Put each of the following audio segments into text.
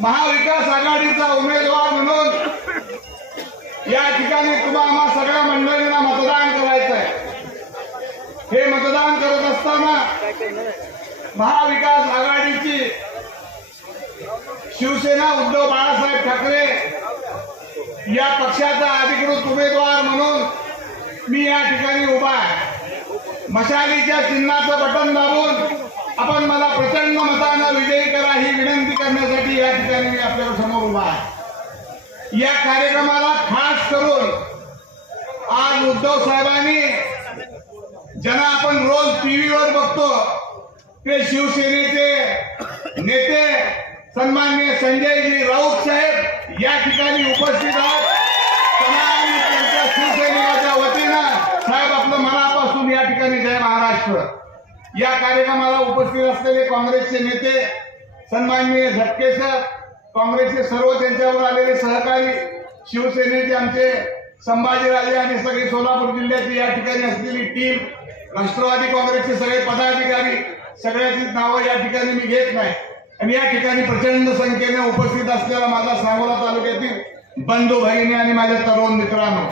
महाविकास आघाडीचा उमेदवार म्हणून या ठिकाणी तुम्हाला सगळ्या मंडळींना मतदान करायचं आहे। हे मतदान करत असताना महाविकास आघाडीची शिवसेना उद्धव बाळासाहेब ठाकरे या पक्षाचा अधिकृत उमेदवार म्हणून मी या ठिकाणी उभा आहे। मशालीच्या चिन्हाचं बटन दाबून आपण मला प्रचंड मतानं विजयी करा ही विनंती करण्यासाठी या ठिकाणी मी आपल्या समोर उभा आहे। या कार्यक्रमाला खास करून आज उद्धव साहेबांनी ज्यांना आपण रोज टीव्हीवर बघतो ते शिवसेनेचे नेते सन्माननीय संजयजी राऊत साहेब या ठिकाणी उपस्थित आहेत। तमाम त्यांच्या शिवसैनिकाच्या वतीनं साहेब आपलं मनापासून या ठिकाणी जय महाराष्ट्र। या कार्यक्रमाला उपस्थित असलेले काँग्रेसचे नेते सन्माननीय झटके सर, काँग्रेसचे सर्व त्यांच्यावर आलेले सहकारी, शिवसेनेचे आमचे संभाजीराजे आणि सगळी सोलापूर जिल्ह्याची या ठिकाणी असलेली टीम, राष्ट्रवादी काँग्रेसचे सगळे पदाधिकारी, सगळ्याची नावं या ठिकाणी मी घेत नाही। आणि या ठिकाणी प्रचंड संख्येने उपस्थित असलेला माझा सांगोला तालुक्यातील बंधू भगिनी आणि माझ्या तरुण मित्रांनो,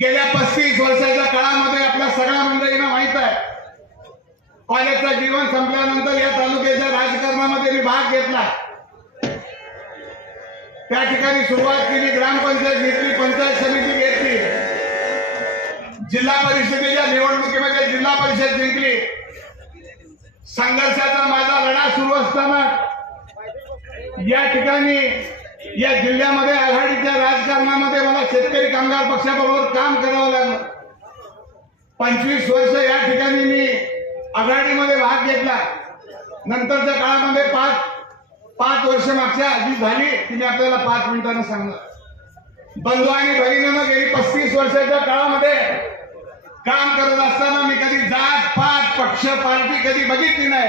गेल्या 35 वर्षाच्या काळामध्ये आपल्या सगळ्या मंडळींना माहित आहे, कॉलेजचं जीवन संपल्यानंतर या तालुक्याच्या राजकारणामध्ये मी भाग घेतला। त्या ठिकाणी सुरुवात केली, ग्रामपंचायत घेतली, पंचायत समिती घेतली, जिल्हा परिषदेच्या निवडणुकीमध्ये जिल्हा परिषद जिंकली। संघर्षाचा माझा लढा सुरू असताना या ठिकाणी या जिल्ह्यामध्ये आघाडीच्या राजकारणामध्ये मला शेतकरी कामगार पक्षाबरोबर काम करावं लागलं। 25 वर्ष या ठिकाणी मी आघाडीमध्ये भाग घेतला। नंतरच्या काळामध्ये पाच वर्ष मागच्या जी झाली ती मी आपल्याला 5 मिनिटांना सांगणार। बंधू आणि भगिनींना गेली 35 वर्षाच्या काळामध्ये काम करत असताना मी कधी जात पात पक्ष पार्टी कधी बघितली नाही।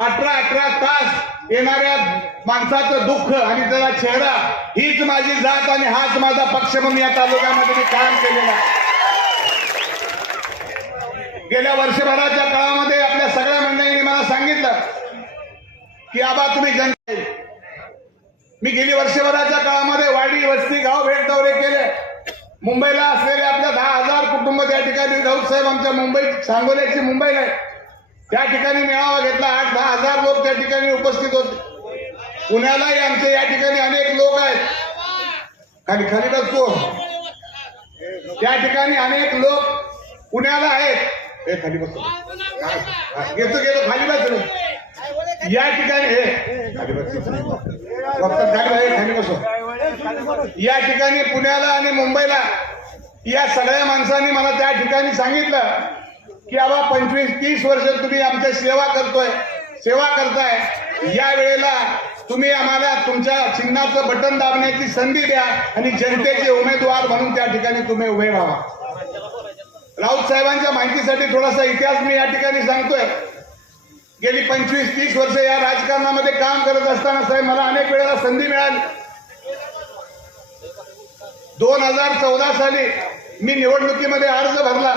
18 तास येणाऱ्या माणसाचं दुःख आणि त्याचा चेहरा हीच माझी जात आणि हाच माझा पक्ष म्हणून या तालुक्यामध्ये मी काम केलेलं आहे। गेल्या वर्षभराच्या काळामध्ये आपल्या सगळ्या मंडळींनी मला सांगितलं की आबा तुम्ही जनता, मी गेली वर्षभराच्या काळामध्ये वाडी वस्ती गाव भेट दौरे केले। मुंबईला असलेले आपल्या 10,000 कुटुंब त्या ठिकाणी राऊत साहेब आमच्या मुंबईत सांगोल्याची मुंबईला आहे, त्या ठिकाणी मेळावा घेतला। 8-10 हजार लोक त्या ठिकाणी उपस्थित होते। पुण्यालाही आमचे या ठिकाणी अनेक लोक आहेत, खाली बसतो, त्या ठिकाणी अनेक लोक पुण्याला आहेत, खाली बसतो घेतो खाली बसलो या ठिकाणी खाली बसो या ठिकाणी पुण्याला आणि मुंबईला या सगळ्या माणसांनी मला त्या ठिकाणी सांगितलं की बाबा 25-30 वर्ष तुम्ही आमच्या सेवा करताय, या वेळेला तुम्ही आम्हाला तुमच्या चिन्हाचं बटन दाबण्याची संधी द्या आणि जनतेचे उमेदवार म्हणून त्या ठिकाणी तुम्ही उभे राहा। राऊत साहेबांच्या माहितीसाठी थोडासा इतिहास मी या ठिकाणी सांगतोय। गेली 25-30 वर्ष या राजकारणामध्ये काम करत असताना साहेब मला अनेक वेळेला संधी मिळाली। 2014 साली मी निवडणुकीमध्ये अर्ज भरला।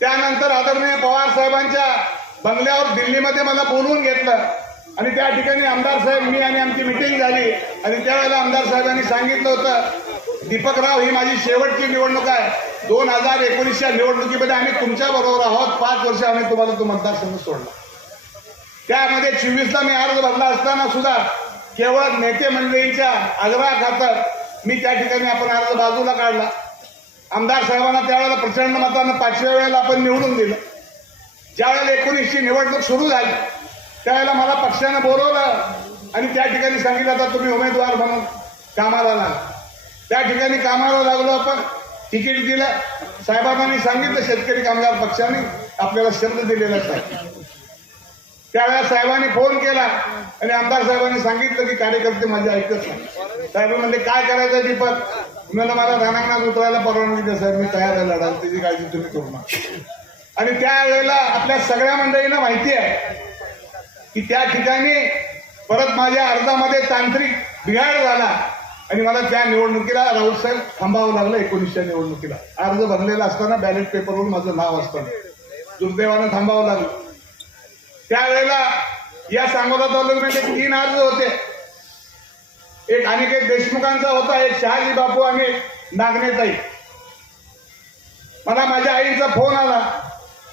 त्यानंतर आदरणीय पवार साहेबांच्या बंगल्यावर दिल्लीमध्ये मला बोलवून घेतलं आणि त्या ठिकाणी आमदार साहेब मी आणि आमची मिटिंग झाली आणि त्यावेळेला आमदार साहेबांनी सांगितलं होतं, दीपकराव ही माझी शेवटची निवडणूक आहे, 2019च्या निवडणुकीमध्ये आम्ही तुमच्या बरोबर आहोत, 5 वर्ष आम्ही तुम्हाला तो मतदारसंघ सोडला। त्यामध्ये 24ला मी अर्ज भरला असताना सुद्धा केवळ नेते मंडळींच्या आग्रहाखातर मी त्या ठिकाणी आपण अर्ज बाजूला काढला। आमदार साहेबांना त्यावेळेला प्रचंड मतानं 5व्या वेळेला आपण निवडून दिलं। ज्यावेळेला 19ची निवडणूक सुरू झाली त्यावेळेला मला पक्षानं बोलवलं आणि त्या ठिकाणी सांगितलं आता तुम्ही उमेदवार म्हणून कामाला लागला। त्या ठिकाणी कामाला लागलो, आपण तिकीट दिलं। साहेबांनी सांगितलं शेतकरी कामगार पक्षाने आपल्याला शब्द दिलेला आहे। त्यावेळेला साहेबांनी फोन केला आणि आमदार साहेबांनी सांगितलं की कार्यकर्ते माझे ऐकत नाही। साहेब म्हणले काय करायचं दीपक, मला रणांगणात उतरायला परवानगी द्या साहेब, मी तयार आहे लढायला, त्याची काळजी तुम्ही करू नका। आणि त्यावेळेला आपल्या सगळ्या मंडळींना माहिती आहे की त्या ठिकाणी परत माझ्या अर्जामध्ये तांत्रिक बिघाड झाला आणि मला त्या निवडणुकीला राऊत साहेब थांबावं लागलं। 19च्या निवडणुकीला अर्ज भरलेला असताना बॅलेट पेपरवर माझं नाव असताना दुर्दैवानं थांबावं लागलं। त्यावेळेला या सांगोला तालुक्यामध्ये 3 अर्ज होते. एक अनिकेत देशमुखांचा होता, एक शहाजी बापू आणि नागनेताई. मला माझ्या आईचा फोन आला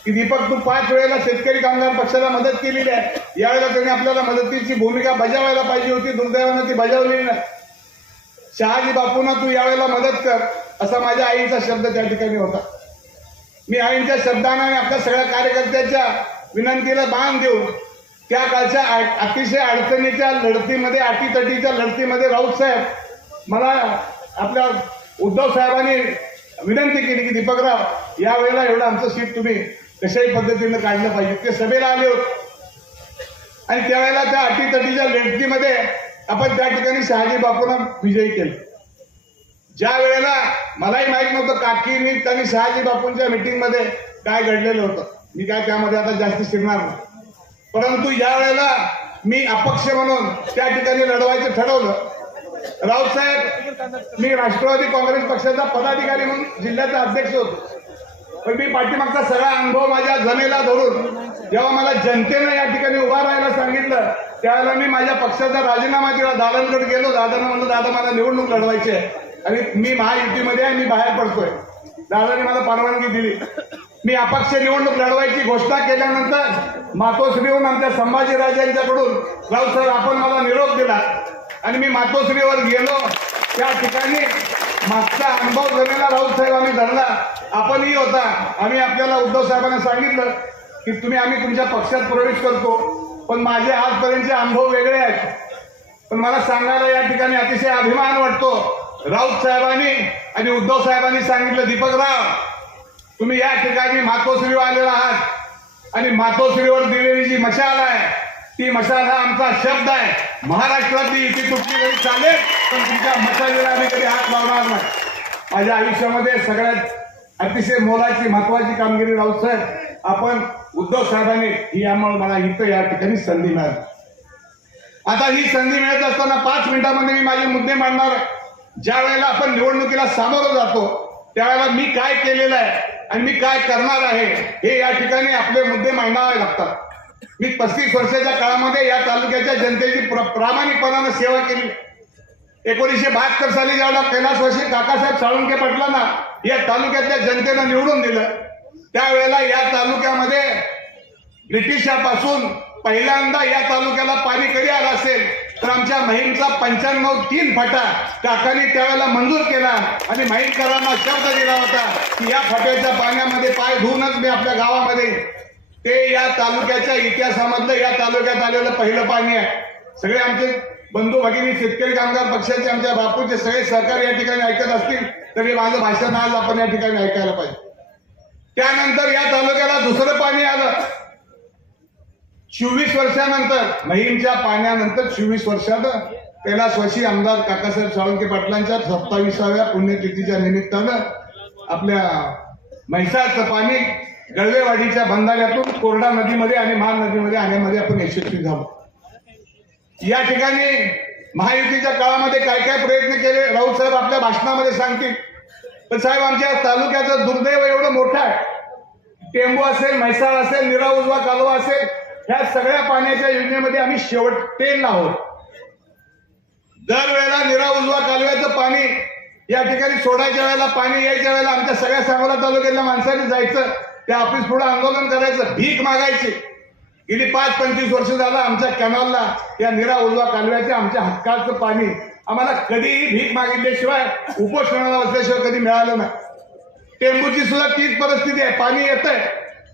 की दीपक, तू 5 वेळेला शेतकरी कामगार पक्षाला मदत केलेली आहे, यावेळेला त्यांनी आपल्याला मदतीची भूमिका बजावायला पाहिजे होती, दुर्दैवानं ती बजावली नाही. शहाजी बापूंना तू यावेळेला मदत कर, असा माझ्या आईचा शब्द त्या ठिकाणी होता. मी आईंच्या शब्दाने आणि आपल्या सगळ्या कार्यकर्त्यांच्या विनंतीला मान देऊन त्या काळच्या अतिशय अडचणीच्या लढतीमध्ये, अटीतटीच्या लढतीमध्ये राऊत साहेब, मला आपल्या उद्धव साहेबांनी विनंती केली की दीपकराव, यावेळेला एवढं आमचं सीट तुम्ही कशाही पद्धतीनं काढलं पाहिजे. ते सभेला आले होते आणि त्यावेळेला त्या अटीतटीच्या लढतीमध्ये आपण त्या ठिकाणी शहाजी बापूंना विजयी केलं. ज्या वेळेला मलाही माहित नव्हतं काकीनी त्यांनी शहाजी बापूंच्या मीटिंगमध्ये काय घडलेलं होतं, मी काय त्यामध्ये आता जास्त शिरणार नाही. परंतु या वेळेला मी अपक्ष म्हणून त्या ठिकाणी लढवायचं ठरवलं. राऊत साहेब, मी राष्ट्रवादी काँग्रेस पक्षाचा पदाधिकारी म्हणून जिल्ह्याचा अध्यक्ष होतो, पण मी पाठीमागचा सगळा अनुभव माझ्या जमेला धरून जेव्हा मला जनतेनं या ठिकाणी उभा राहायला सांगितलं, त्यावेळेला मी माझ्या पक्षाचा राजीनामा दिला. दादांकडे गेलो, दादांना म्हणलं दादा मला निवडणूक लढवायची आहे आणि मी महायुतीमध्ये आहे, मी बाहेर पडतोय. दादाने मला परवानगी दिली. मी अपक्ष निवडणूक लढवायची घोषणा केल्यानंतर मातोश्रीहून आमच्या संभाजीराजांच्याकडून राऊत साहेब आपण मला निरोप दिला आणि मी मातोश्रीवर गेलो. त्या ठिकाणी मागचा अनुभव जमेला राऊत साहेब आम्ही धरला, आपणही होता. आम्ही आपल्याला उद्धव साहेबांना सांगितलं की आम्ही तुमच्या पक्षात प्रवेश करतो, पण माझे आजपर्यंतचे अनुभव वेगळे आहेत. पण मला सांगायला या ठिकाणी अतिशय अभिमान वाटतो, राऊत साहेबांनी आणि उद्धव साहेबांनी सांगितलं, दीपकराव, तुम्ही या ठिकाणी मातोश्रीवर आलेला आहात आणि मातोश्रीवर दिलेली जी मशाल आहे, ती मशाल हा आमचा शब्द आहे. महाराष्ट्रातली इथे तुटली तरी चालेल, पण तुमच्या मशालीला आम्ही कधी हात लावणार नाही. माझ्या आयुष्यामध्ये सगळ्यात अतिशय मोलाची महत्वाची कामगिरी राऊत साहेब, आपण उद्धव साहेबांनी ही यामुळे मला इथं या ठिकाणी संधी मिळाली. आता ही संधी मिळत असताना 5 मिनिटांमध्ये मी माझे मुद्दे मांडणार आहे. ज्या वेळेला आपण निवडणुकीला सामोरं जातो त्यावेळेला मी काय केलेलं आहे आणि मी काय करणार आहे हे या ठिकाणी आपले मुद्दे मांडावे लागतात. मी 35 वर्षाच्या काळामध्ये या तालुक्याच्या जनतेची प्रामाणिकपणानं सेवा केली. 1972 साली ज्यावेळेला कैलासवासी काकासाहेब साळुंके पाटलांना या तालुक्यातल्या जनतेनं निवडून दिलं, त्यावेळेला या तालुक्यामध्ये ब्रिटिशापासून पहिल्यांदा या तालुक्याला पाणी कधी आलं असेल तर आमच्या महिमचा 95-3 फाटा काकांनी त्यावेळेला मंजूर केला आणि महिमकरांना शब्द दिला होता की या फाट्याच्या पाण्यामध्ये पाय धुवूनच मी आपल्या गावामध्ये, ते या तालुक्याच्या इतिहासामधलं या तालुक्यात आलेलं पहिलं पाणी आहे. सगळे आमचे बंधू भगिनी शेतकरी कामगार पक्षाचे आमच्या बापूचे सगळे सहकारी या ठिकाणी ऐकत असतील तरी माझं भाषण आज आपण या ठिकाणी ऐकायला पाहिजे. त्यानंतर या तालुक्याला दुसरं पाणी आलं 24 वर्षानंतर, महिमच्या पाण्यानंतर 24 वर्षात कैलासवासी आमदार काकासाहेब साळुंके पाटलांच्या 27व्या पुण्यतिथीच्या निमित्तानं आपल्या म्हैसाळचं पाणी गळवेवाडीच्या बंधाऱ्यातून कोरडा नदीमध्ये आणि महान नदीमध्ये आणण्यामध्ये आपण यशस्वी झालो. या ठिकाणी महायुतीच्या काळामध्ये काय काय प्रयत्न केले राऊत साहेब आपल्या भाषणामध्ये सांगतील. पण साहेब, आमच्या तालुक्याचं दुर्दैव एवढं मोठं आहे, टेंबू असेल, म्हैसाळ असेल, निरा उजवा कालवा असेल, ह्या सगळ्या पाण्याच्या योजनेमध्ये आम्ही शेवटेला आहोत. दरवेळेला निरा उजवा कालव्याचं पाणी या ठिकाणी सोडायच्या वेळेला, पाणी यायच्या वेळेला आमच्या सगळ्या सांगोला तालुक्यातल्या माणसांनी जायचं, त्या ऑफिस पुढे आंदोलन करायचं, भीक मागायची. गेली 5-25 वर्ष झालं आमच्या कॅनॉलला या निरा उजवा कालव्याच्या आमच्या हक्काचं पाणी आम्हाला कधीही भीक मागितल्याशिवाय, उपोषणाला बसल्याशिवाय कधी मिळालं नाही. टेंबूची सुद्धा तीच परिस्थिती आहे, पाणी येतंय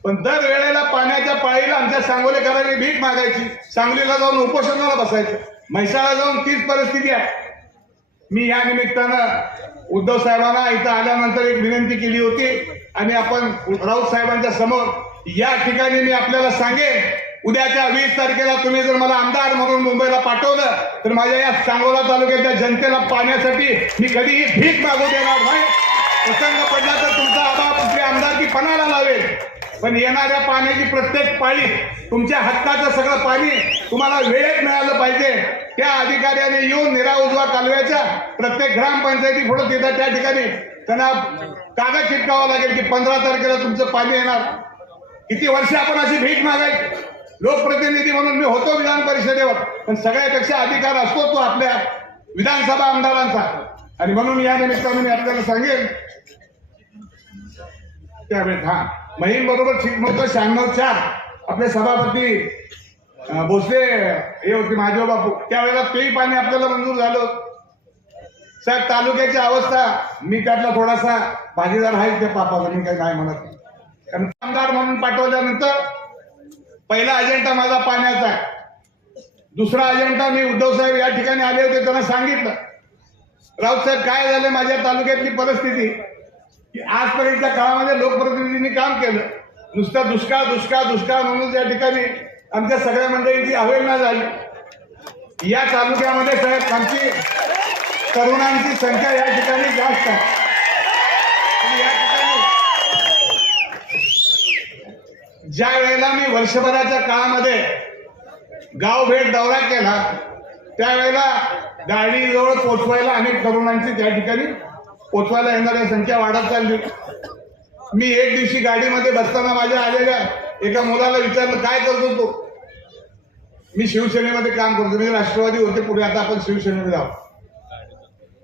पण दर वेळेला पाण्याच्या पाळीला आमच्या सांगोलेकरांनी भीक मागायची, सांगलीला जाऊन उपोषणाला बसायचं, म्हैसाळला जाऊन तीच परिस्थिती आहे. मी या निमित्तानं उद्धव साहेबांना इथं आल्यानंतर एक विनंती केली होती आणि आपण राऊत साहेबांच्या समोर या ठिकाणी मी आपल्याला सांगेन, उद्याच्या 20 तारखेला तुम्ही जर मला आमदार म्हणून मुंबईला पाठवलं तर माझ्या या सांगोला तालुक्याच्या जनतेला पाण्यासाठी मी कधीही भीक मागू देणार नाही. प्रसंग पडला तर तुमचा आबा कुठली आमदारकी पणाला लावेल, पण येणाऱ्या पाण्याची प्रत्येक पाळी तुमच्या हक्काचं सगळं पाणी तुम्हाला वेळेत मिळालं पाहिजे. त्या अधिकाऱ्याने येऊन निरा उजवा कालव्याच्या प्रत्येक ग्रामपंचायती पुढे तिथं त्या ठिकाणी त्यांना कागद चिटकावा लागेल की 15 तारखेला तुमचं पाणी येणार. किती वर्ष आपण अशी भीक मागायची. लोकप्रतिनिधी म्हणून मी होतो विधान परिषदेवर, पण सगळ्यापेक्षा अधिकार असतो तो आपल्या विधानसभा आमदारांचा. आणि म्हणून या निमित्ताने मी आपल्याला सांगेन त्यावेळेस महिम बरोबर शिकमोत्तर 96-4 आपले सभापती भोसले हे होते महादेव बापू, त्यावेळेला तेही पाणी आपल्याला मंजूर झालं. साहेब तालुक्याची अवस्था मी त्यातला थोडासा भागीदार आहे त्या पापाचा, मी काही नाही म्हणत. कारण आमदार म्हणून पाठवल्यानंतर पहिला अजेंडा माझा पाण्याचा आहे. दुसरा अजेंडा मी उद्धव साहेब या ठिकाणी आले होते, त्यांना सांगितलं राऊत साहेब काय झालं माझ्या तालुक्यातली परिस्थिती की आजपर्यंतच्या काळामध्ये लोकप्रतिनिधींनी काम केलं, नुसता दुष्काळ दुष्काळ दुष्काळ म्हणून या ठिकाणी आमच्या सगळ्या मंडळींची अवहेलना झाली. या तालुक्यामध्ये साहेब आमची तरुणांची संख्या या ठिकाणी जास्त आहे. आणि या ठिकाणी ज्या वेळेला मी वर्षभराच्या काळामध्ये गाव भेट दौरा केला त्यावेळेला गाडीजवळ पोचवायला अनेक तरुणांची त्या ठिकाणी पोचवायला येणाऱ्या संख्या वाढत चालली. मी एक दिवशी गाडीमध्ये बसताना माझ्या आलेल्या एका मुलाला विचारलं काय करतो तो. मी शिवसेनेमध्ये काम करतो, मी राष्ट्रवादी होते पुढे, आता आपण शिवसेनेमध्ये आहोत.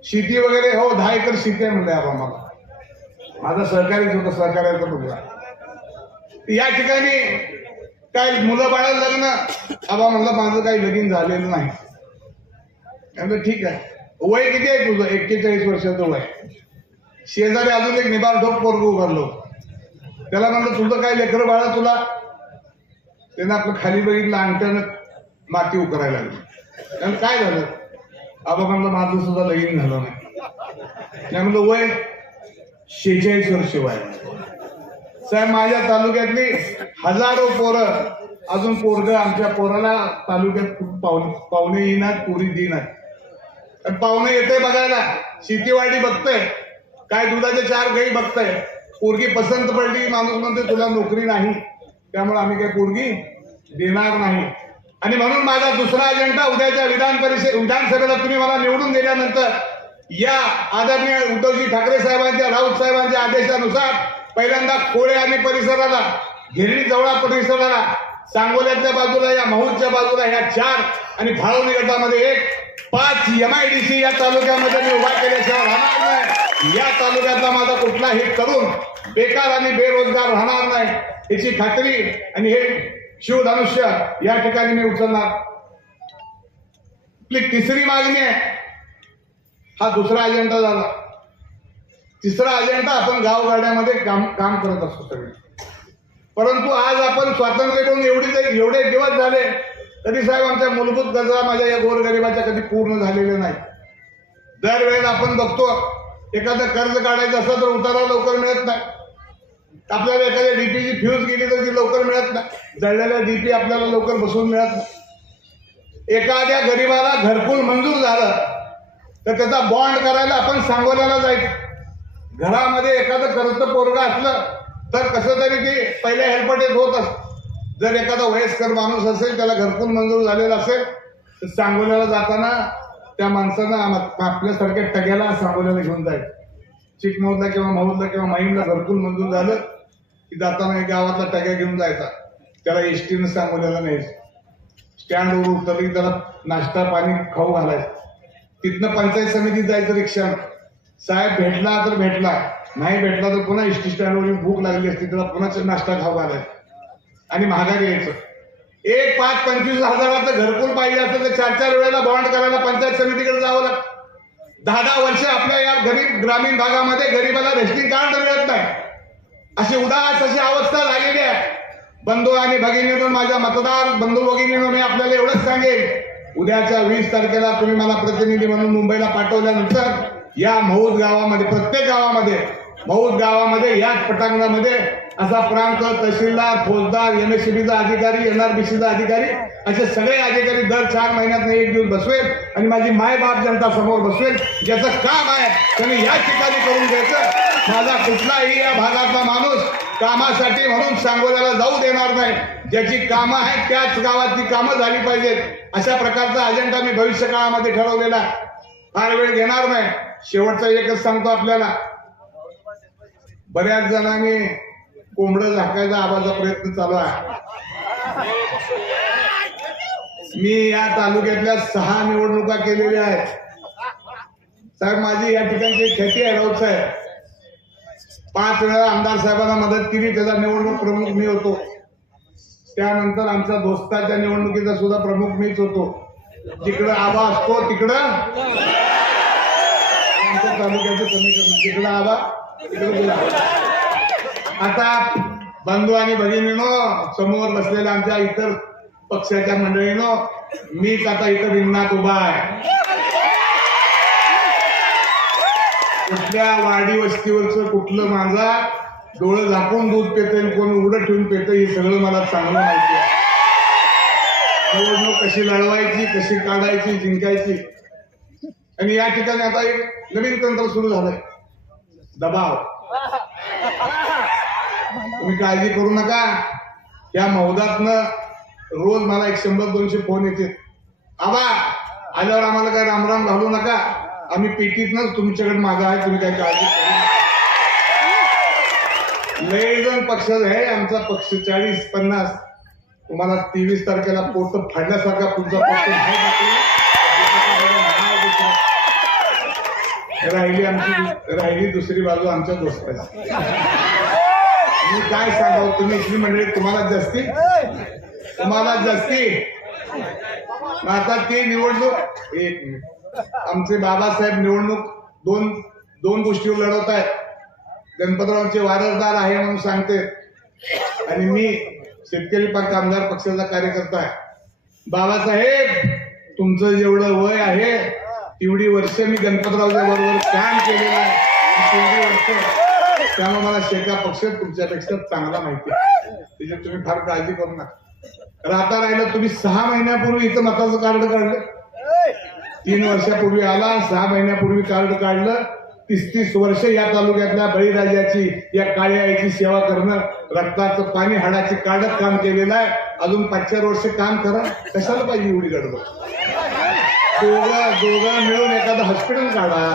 शेती वगैरे हो 10 एकर शेती आहे म्हणले आबा मला. माझा सहकारीच होतं, सहकार्याचा मुलगा. या ठिकाणी काय मुलं बाळाला लग्न आबा म्हणलं माझं काही लगीन झालेलं नाही. त्यामुळे ठीक आहे. वय किती आहे तुझं? 41 वर्षाचं वय. शेजारी अजून एक निबार ठोक पोरग उभारलो, त्याला म्हणलं तुझं काय लेकरं बाळा तुला? त्यानं आपलं खाली बघितलं, अंगठ्यानं माती उकरायला लागली. त्यामुळे काय झालं? आबा म्हणलं माझं सुद्धा लगीन झालं नाही. त्या म्हणलं वय 46 वर्ष वय. साहेब माझ्या तालुक्यातली हजारो पोरं अजून पोरग आमच्या पोराला तालुक्यात पाहुणे येणार, पुरी देणार. पाहुणे येते बघायला, शेतीवाडी बघतोय, काय दुधाचे 4 गाई बघतोय, पोरगी पसंत पडली, माणूस म्हणते तुला नोकरी नाही, त्यामुळे आम्ही काही पोरगी देणार नाही. आणि म्हणून माझा दुसरा अजेंडा उद्याच्या विधानसभेला तुम्ही मला निवडून दिल्यानंतर या आदरणीय उद्धवजी ठाकरे साहेबांच्या, राऊत साहेबांच्या आदेशानुसार पहिल्यांदा कोळे आणि परिसराला, गिरणी जवळा परिसराला, सांगोल्याच्या बाजूला, या महूदच्या बाजूला ह्या 4 आणि फाळवणी गटामध्ये 1, 5 MIDC या तालुक्यामध्ये मी उभा केल्याशिवाय राहणार नाही. या तालुक्यातला माझा कुठलाही तरुण बेकार आणि बेरोजगार राहणार नाही याची खात्री आणि हे शिवधनुष्य या ठिकाणी मी उचलणार. आपली तिसरी मागणी आहे, हा दुसरा अजेंडा झाला. तिसरा अजेंडा आपण गावगाड्यामध्ये काम करत असतो सगळे. परंतु आज आपण स्वातंत्र्य घेऊन एवढे दिवस झाले तरी साहेब आमच्या मूलभूत गरजा माझ्या या गोरगरिबाच्या कधी पूर्ण झालेल्या नाही. दरवेळेला आपण बघतो एखादं कर्ज काढायचं असं तर उतारा लवकर मिळत नाही. आपल्याला एखाद्या डीपीची फ्यूज गेली तर ती लवकर मिळत नाही. जळलेल्या डीपी आपल्याला लवकर बसवून मिळत नाही. एखाद्या गरीबाला घरकुल मंजूर झालं तर त्याचा बॉन्ड करायला आपण सांगोल्याला जायचं. घरामध्ये एखादं करतं पोरगा असलं तर कसं तरी ते पहिल्या हेल्पटेत होत असत. जर एखादा वयस्कर माणूस असेल, त्याला घरकुल मंजूर झालेला असेल तर सांगोल्याला जाताना त्या माणसानं आपल्यासारख्या टग्याला सांगोल्याला घेऊन जायचं. चिकमौदला किंवा महूदला किंवा माहीमला घरकुल मंजूर झालं की जाताना एक गावातला टग्या घेऊन जायचा, त्याला एसटीनं सांगोल्याला न्यायचं. स्टँडवर उतरली त्याला नाश्ता पाणी खाऊ घालायचं. तिथनं पंचायत समितीत जायचं रिक्षानं. साहेब भेटला तर भेटला, नाही भेटला तर पुन्हा एसटी स्टँडवर भूक लागली असती त्याला पुन्हा नाश्ता खाऊ घालायचा आणि महागारी यायचं. 1,25,25 हजाराचं घरकुल पाहिजे असतं तर 4-4 वेळेला बॉन्ड करायला पंचायत समितीकडे जावं लागतं. 10-10 वर्ष आपल्या या गरीब ग्रामीण भागामध्ये गरीबाला रेशनिंग कार्ड मिळत नाही. अशी उदास अशी अवस्था झालेली आहे. बंधू आणि भगिनींनो, माझ्या मतदार बंधू भगिनींनो, मी आपल्याला एवढंच सांगेन, उद्याच्या 20 तारखेला तुम्ही मला प्रतिनिधी म्हणून मुंबईला पाठवल्यानंतर या महूद गावामध्ये, प्रत्येक गावामध्ये, महूद गावामध्ये याच पटांगणामध्ये असा प्रांत, तहसीलदार, फौजदार, MSCBचा अधिकारी, NRBCचा अधिकारी असे सगळे अधिकारी दर 4 महिन्यात एक दिवस बसवेल आणि माझी मायबाप जनता समोर बसवेल. ज्याचं काम आहे त्यांनी या ठिकाणी करून द्यायचं. माझा कुठलाही या भागातला माणूस कामासाठी म्हणून सांगोल्याला जाऊ देणार नाही. ज्याची कामं आहेत त्याच गावातली कामं झाली पाहिजेत. अशा प्रकारचा अजेंडा मी भविष्य काळामध्ये ठरवलेला. फार वेळ घेणार नाही. शेवटचा एकच सांगतो आपल्याला, बऱ्याच जणांनी कोंबडं झाकायचा आवाजाचा प्रयत्न चालू आहे. मी या तालुक्यातल्या 6 निवडणुका केलेल्या आहेत साहेब. माझी या ठिकाणची ख्याती आहे राऊत साहेब. 5 वेळा आमदार साहेबांना मदत केली, त्याचा निवडणूक प्रमुख मी होतो. त्यानंतर आमच्या दोस्ताच्या निवडणुकीचा सुद्धा प्रमुख मीच होतो. जिकडं आबा असतो तिकडं आमच्या तालुक्याचं समीकरण, तिकडं आबा तिकडं तुला. आता बंधू आणि भगिनीनो, समोर बसलेल्या आमच्या इतर पक्षाच्या मंडळीनो, मीच आता इथं रिंगणात उभा आहे. कुठल्या वाडी वस्तीवरचं कुठलं माझा डोळं झाकून दूध पेतंय, कोण उघडं ठेवून पेतंय, हे सगळं मला चांगलं माहिती आहे. निवडणूक कशी लढवायची, कशी काढायची, जिंकायची. आणि या ठिकाणी आता एक नवीन तंत्र सुरू झालंय, दबाव. तुम्ही काळजी करू नका. या मौदातनं रोज मला 100-200 फोन येते. आबा आल्यावर आम्हाला काय रामराम घालू नका, आम्ही पेटीतनच तुमच्याकडे मागा आहे, तुम्ही काय काळजी करू नका. लय जण पक्षात आहे, आमचा पक्ष 40-50. तुम्हाला 23 तारखेला पोट फाडल्यासारखा तुमचा पक्ष राहिली दुसरी बाजू आमच्या दोस्ताची. मी काय सांगावं, तुम्ही इथली मंडळी तुम्हाला जास्ती. आता ते निवडणूक, एक मिनिट, आमचे बाबासाहेब निवडणूक दोन गोष्टीवर लढवत आहेत. गणपतरावांचे वारसदार आहे म्हणून सांगते, आणि मी शेतकरी कामगार पक्षाचा कार्यकर्ता आहे. बाबासाहेब, तुमचं जेवढं वय आहे तेवढी वर्ष मी गणपतरावच्या बरोबर काम केलेलं आहे, तेवढी वर्ष. त्यामुळे मला शेका पक्ष तुमच्यापेक्षा चांगला माहिती आहे, त्याच्यात तुम्ही फार काळजी करू नका. राहिलं तुम्ही 6 महिन्यापूर्वी इथं मताचं कार्ड काढलं, 3 वर्षापूर्वी आला, 6 महिन्यापूर्वी कार्ड काढलं. 30 वर्ष या तालुक्यातल्या बळीराजाची, या काळ्या आईची सेवा करणं, रक्ताचं पाणी हाडाची काढत काम केलेलं आहे. अजून 5-4 वर्ष काम करा, कशाला पाहिजे एवढी गडबड. दोघं मिळून एखादं हॉस्पिटल काढा,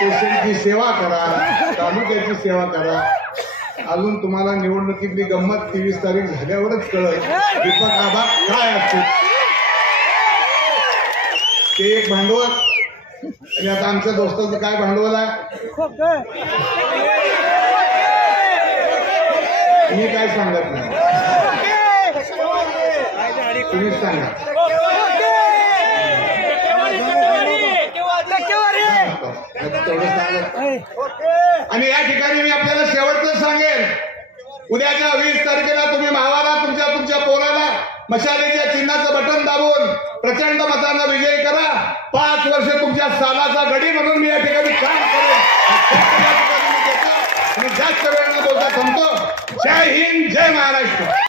पेशंटची सेवा करा, तालुक्याची सेवा करा. अजून तुम्हाला निवडणुकीतली गंमत 23 तारीख झाल्यावरच कळत दीपक आबा काय असते ते. एक भांडवल, आणि आता आमच्या दोस्ताचं काय भांडवल आहे मी काय सांगत नाही, तुम्हीच सांगा. आणि या ठिकाणी मी आपल्याला शेवटचं सांगेन, उद्याच्या 20 तारखेला तुम्ही भावाला, तुमच्या पोराला मशालीच्या चिन्हाचं बटन दाबून प्रचंड मतांना विजयी करा. 5 वर्ष तुमच्या सालाचा गडी म्हणून मी या ठिकाणी काम करेन. आणि जास्त वेळ न बोलता थांबतो. जय हिंद, जय महाराष्ट्र.